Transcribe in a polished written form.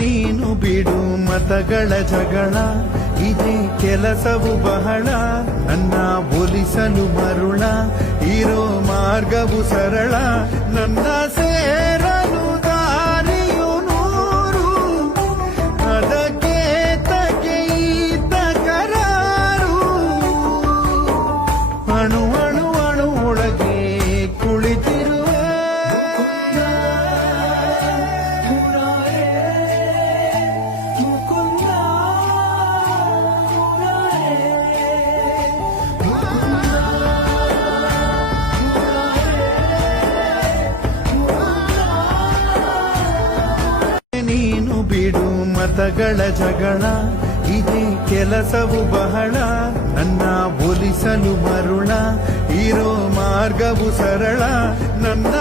ನೀನು ಬಿಡು ಮತಗಳ ಜಗಳ, ಇದೇ ಕೆಲಸವು ಬಹಳ. ನನ್ನ ಒಲಿಸಲು ಮರುಳ, ಇರೋ ಮಾರ್ಗವು ಸರಳ. ನನ್ನ ಸೇರಲು ದಾರಿಯು ನೂರು, ಅದಕ್ಕೆ ತಗೆ ಈತ ಕರಾರು. ಅಣು ಅಣು ಅಣು ಒಳಗೆ ಕುಳಿತಿರುವೆ. ನೀನು ಬಿಡು ಮತಗಳ ಜಗಳ, ಇದೇ ಕೆಲಸವು ಬಹಳ. ನನ್ನ ಒಲಿಸಲು ಮರುಳ, ಇರೋ ಮಾರ್ಗವು ಸರಳ. ನನ್ನ